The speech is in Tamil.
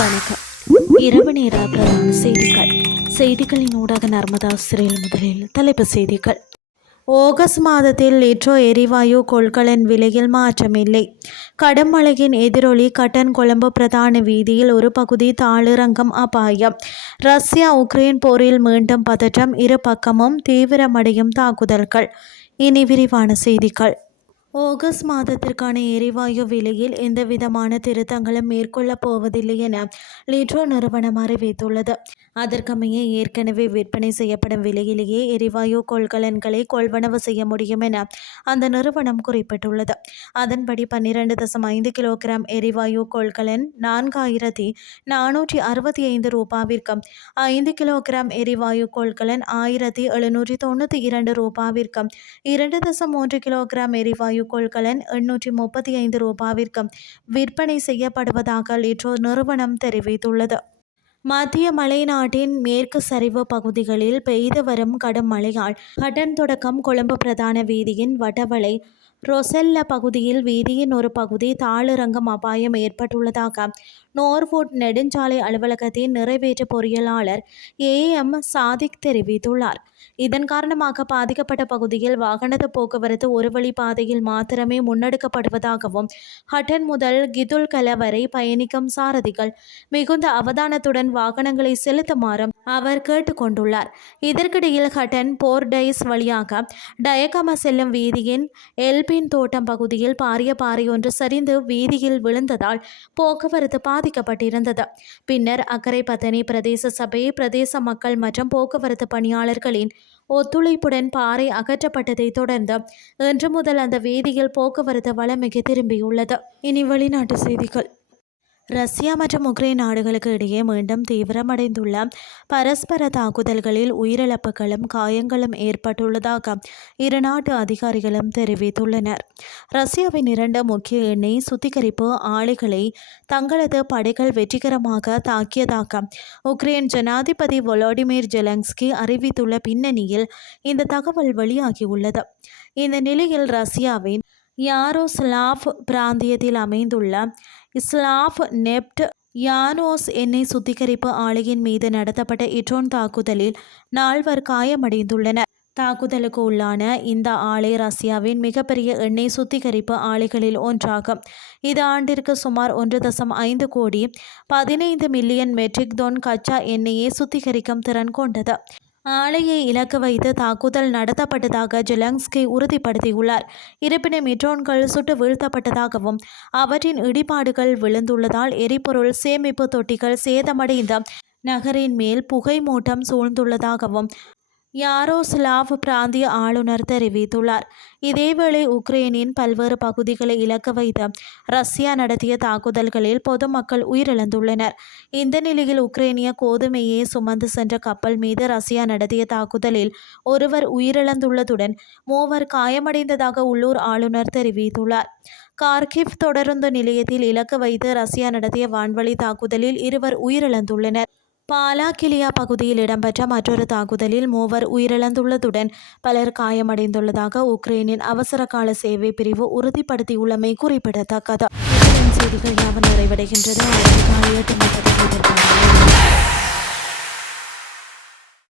வணக்கம். இரவு நேர பிரதான செய்திகளின் ஊடாக நர்மதா சிறையில் முதலில் தலைப்புச் செய்திகள். ஆகஸ்ட் மாதத்தில் லிட்ரோ எரிவாயு கொள்கலன் விலையில் மாற்றமில்லை. கடும் மழையின் எதிரொலி கட்டன் கொழும்பு பிரதான வீதியில் ஒரு பகுதி தாளிறங்கும் அபாயம். ரஷ்யா உக்ரைன் போரில் மீண்டும் பதற்றம், இரு பக்கமும் தீவிரமடையும் தாக்குதல்கள். இனி விரிவான செய்திகள். ஆகஸ்ட் மாதத்திற்கான எரிவாயு விலையில் எந்தவிதமான திருத்தங்களும் மேற்கொள்ளப் போவதில்லை என லிட்ரோ நிறுவனம் அறிவித்துள்ளது. அதற்கமைய ஏற்கனவே விற்பனை செய்யப்படும் விலையிலேயே எரிவாயு கொள்கலன்களை கொள்வனவு செய்ய முடியும் என அந்த நிறுவனம் குறிப்பிட்டுள்ளது. அதன்படி 12.5 கிலோகிராம் எரிவாயு கொள்கலன் 4465 ரூபாவிற்கும், 5 கிலோகிராம் எரிவாயு கொள்கலன் 1792 ரூபாவிற்கும், 2.3 கிலோகிராம் எரிவாயு கொள்கலன் 835 ரூபாவிற்கும் விற்பனை செய்யப்படுவதாக லிட்ரோ நிறுவனம் தெரிவித்துள்ளது. மத்திய மலைநாட்டின் மேற்கு சரிவு பகுதிகளில் பெய்து வரும் கடும் மழையால் கட்டன் தொடக்கம் கொழும்பு பிரதான வீதியின் வட்டவளை ரொசெல்ல பகுதியில் வீதியின் ஒரு பகுதி தாளிறங்கும் அபாயம் ஏற்பட்டுள்ளதாக நோர்வுட் நெடுஞ்சாலை அலுவலகத்தின் நிறைவேற்று பொறியியலாளர் AM சாதிக் தெரிவித்துள்ளார். இதன் காரணமாக பாதிக்கப்பட்ட பகுதியில் வாகன போக்குவரத்து ஒரு வழி பாதையில் மாத்திரமே முன்னெடுக்கப்படுவதாகவும், ஹட்டன் முதல் கிதுல்கல வரை பயணிக்கும் சாரதிகள் மிகுந்த அவதானத்துடன் வாகனங்களை செலுத்துமாறும் அவர் கேட்டுக்கொண்டுள்ளார். இதற்கிடையில் ஹட்டன் போர்டைஸ் வழியாக டயகம செல்லும் வீதியின் எல்பின் தோட்டம் பகுதியில் பாரிய பாறை ஒன்று சரிந்து வீதியில் விழுந்ததால் போக்குவரத்து பாதிக்கப்பட்டிருந்தது. பின்னர் அக்கரை பத்தனி பிரதேச சபை, பிரதேச மக்கள் மற்றும் போக்குவரத்து பணியாளர்களின் ஒத்துழைப்புடன் பாறை அகற்றப்பட்டதை தொடர்ந்து இன்று முதல் அந்த வீதியில் போக்குவரத்து வளமைக்கு திரும்பியுள்ளது. இனி வெளிநாட்டு செய்திகள். ரஷ்யா மற்றும் உக்ரைன் நாடுகளுக்கு இடையே மீண்டும் தீவிரமடைந்துள்ள பரஸ்பர தாக்குதல்களில் உயிரிழப்புகளும் காயங்களும் ஏற்பட்டுள்ளதாக இரு நாட்டு அதிகாரிகளும் தெரிவித்துள்ளனர். ரஷ்யாவின் 2 முக்கிய எண்ணெய் சுத்திகரிப்பு ஆலைகளை தங்களது படைகள் வெற்றிகரமாக தாக்கியதாக உக்ரைன் ஜனாதிபதி வோலோடிமிர் ஜெலன்ஸ்கி அறிவித்துள்ள பின்னணியில் இந்த தகவல் வெளியாகியுள்ளது. இந்த நிலையில் ரஷ்யாவின் யாரோஸ்லாவ் பிராந்தியத்தில் அமைந்துள்ள ஸ்லாவ் நெப்ட் யானோஸ் எண்ணெய் சுத்திகரிப்பு ஆலையின் மீது நடத்தப்பட்ட ட்ரோன் தாக்குதலில் 4 காயமடைந்துள்ளனர். தாக்குதலுக்கு உள்ளான இந்த ஆலை ரஷ்யாவின் மிகப்பெரிய எண்ணெய் சுத்திகரிப்பு ஆலைகளில் ஒன்றாகும். இது ஆண்டிற்கு சுமார் 1.5 கோடி 15 மில்லியன் மெட்ரிக் டன் கச்சா எண்ணெயை சுத்திகரிக்கும் திறன் கொண்டது. ஆலையை இலக்கு வைத்து தாக்குதல் நடத்தப்பட்டதாக ஜெலன்ஸ்கி உறுதிப்படுத்தியுள்ளார். இருப்பினும் ட்ரோன்கள் சுட்டு வீழ்த்தப்பட்டதாகவும், அவற்றின் இடிபாடுகள் விழுந்துள்ளதால் எரிபொருள் சேமிப்பு தொட்டிகள் சேதமடைந்த நகரின் மேல் புகை மூட்டம் சூழ்ந்துள்ளதாகவும் யாரோஸ்லாவ் பிராந்திய ஆளுநர் தெரிவித்துள்ளார். இதேவேளை உக்ரைனின் பல்வேறு பகுதிகளை இலக்கு வைத்து ரஷ்யா நடத்திய தாக்குதல்களில் பொதுமக்கள் உயிரிழந்துள்ளனர். இந்த நிலையில் உக்ரைனிய கோதுமையை சுமந்து சென்ற கப்பல் மீது ரஷ்யா நடத்திய தாக்குதலில் ஒருவர் உயிரிழந்துள்ளதுடன் 3 காயமடைந்ததாக உள்ளூர் ஆளுநர் தெரிவித்துள்ளார். கார்கிவ் தொடருந்து நிலையத்தில் இலக்கு வைத்து ரஷ்யா நடத்திய வான்வழி தாக்குதலில் 2 உயிரிழந்துள்ளனர். பாலாகிலியா பகுதியில் இடம்பெற்ற மற்றொரு தாக்குதலில் 3 உயிரிழந்துள்ளதுடன் பலர் காயமடைந்துள்ளதாக உக்ரைனின் அவசர கால சேவை பிரிவு உறுதிப்படுத்தியுள்ளமை குறிப்பிடத்தக்கது. செய்திகள் யாவும் நிறைவடைகின்றது.